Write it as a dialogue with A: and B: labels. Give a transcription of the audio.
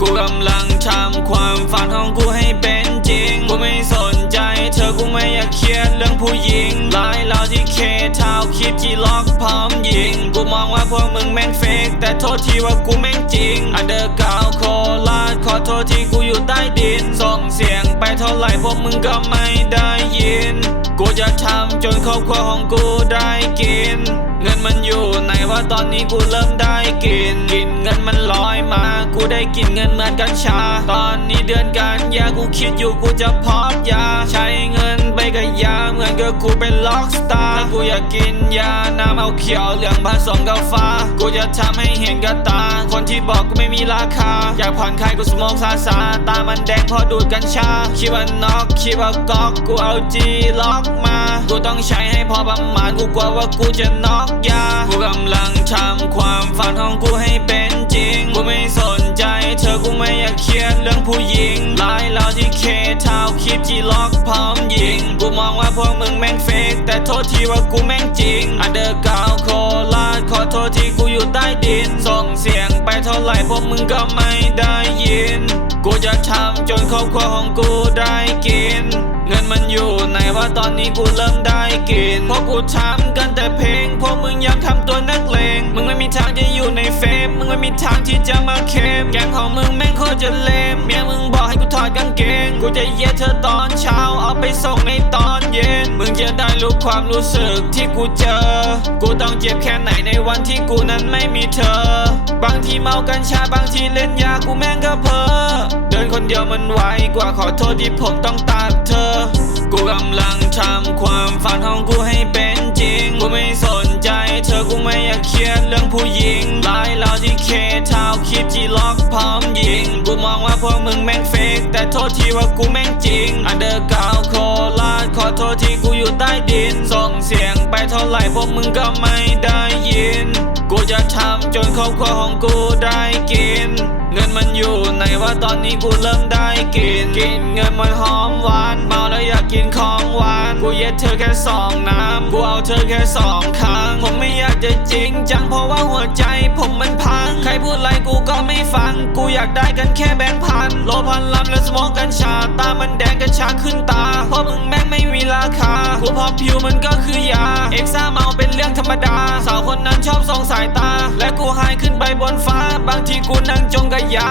A: กูกำลังทำความฝันของกูให้เป็นจริง กูไม่สนใจเธอกูไม่อยากเครียดเรื่องผู้หญิงลายเราที่เคเท้าคิดที่ล็อกพร้อมยิง กูมองว่าพวกมึงแม่งเฟกแต่โทษทีว่ากูแม่งจริงอันเดอร์กาวโคลาดขอโทษที่กูอยู่ใต้ดินาไหร่พวกมึงก็ไม่ได้ยิน กูจะทำจนครอบครัวของกูได้กิน เงินมันอยู่ไหนว่าตอนนี้กูเริ่มได้กิน กินเงินมันลอยมา กูได้กินเงินเหมือนกัญชา ตอนนี้เดือนกันยากูคิดอยู่กูจะพอดยาใช้เงิน กูเป็นล็อกสตาร์กูอยากกินยา น้ำเอาเขียวเหลืองผสมกับฟ้า กูจะทำให้เห็นกับตา คนที่บอกกูไม่มีราคา อยากผ่อนคลายกูสมองซาซาตามันแดงเพอดูดกัญชาคิดว่าน็อกคิดว่าก๊อกกูเอาจีล็อกมา กูต้องใช้ให้พอประมาณกูกลัวว่ากูจะน็อกยา กูกำลังทำความฝันของกูให้เป็นจริง คลิปที่ล็อกพร้อมยิง กูมองว่าพวกมึงแม่งเฟกแต่โทษทีว่ากูแม่งจริงอันเดอร์กาวโคลาดขอโทษที่กูอยู่ใต้ดิน ส่งเสียงไปเท่าไหร่พวกมึงก็ไม่ได้ กูจะทำจนครอบครัวของกูได้กิน เงินมันอยู่ไหนว่าตอนนี้กูเริ่มได้กินเพราะกูทำกันแต่เพลง พวกมึงยังทำตัวนักเลง มึงไม่มีทางจะอยู่ในเฟม มึงไม่มีทางที่จะมาเคมแกงของมึงแม่งโคตรจะเลมเมียมึงบอกให้กูถอดกางเกง กูจะเย็ดเธอตอนเช้าเอาไปส่งในตอน มึงจะได้รู้ความรู้สึกที่กูเจอ กูต้องเจ็บแค่ไหนในวันที่กูนั้นไม่มีเธอ บางทีเมากัญชาบางทีเล่นยากูแม่งก็เพ้อเดินคนเดียวมันไวกว่าขอโทษที่ผมต้องตามเธอ กูกำลังทำความฝันของกูให้เป็นจริง กูไม่สนใจเธอกูไม่อยากเครียดเรื่องผู้หญิงหลายเราที่เคเท้าคลิปที่ล็อกพร้อมยิง กูมองว่าพวกมึงแม่งเฟกแต่โทษทีว่ากูแม่งจริงอันเดอร์กาวโค ร่พวกมึงก็ไม่ได้ยิน กูจะทำจนครอบครัวของกูได้กิน เงินมันอยู่ไหนว่าตอนนี้กูเริ่มได้กิน กินเงินมันหอมหวานเมาแล้วอยากกินของหวาน กูเย็ดเธอแค่สองน้ำกูเอาเธอแค่สองครั้ง ผมไม่อยากจะจริงจังเพราะว่าหัวใจผมมันพัง ใครพูดอะไรกูก็ไม่ฟัง กูอยากได้กันแค่แบงค์พัน โลพันลำและสมองกัญชาตามันแดงกัญชาขึ้นตาเพราะมึง กูพอผิวมันก็คือยา เอกซ่าเมาเป็นเรื่องธรรมดา สาวคนนั้นชอบส่องสายตา และกูหายขึ้นไปบนฟ้า บางทีกูนั่งจงกระยา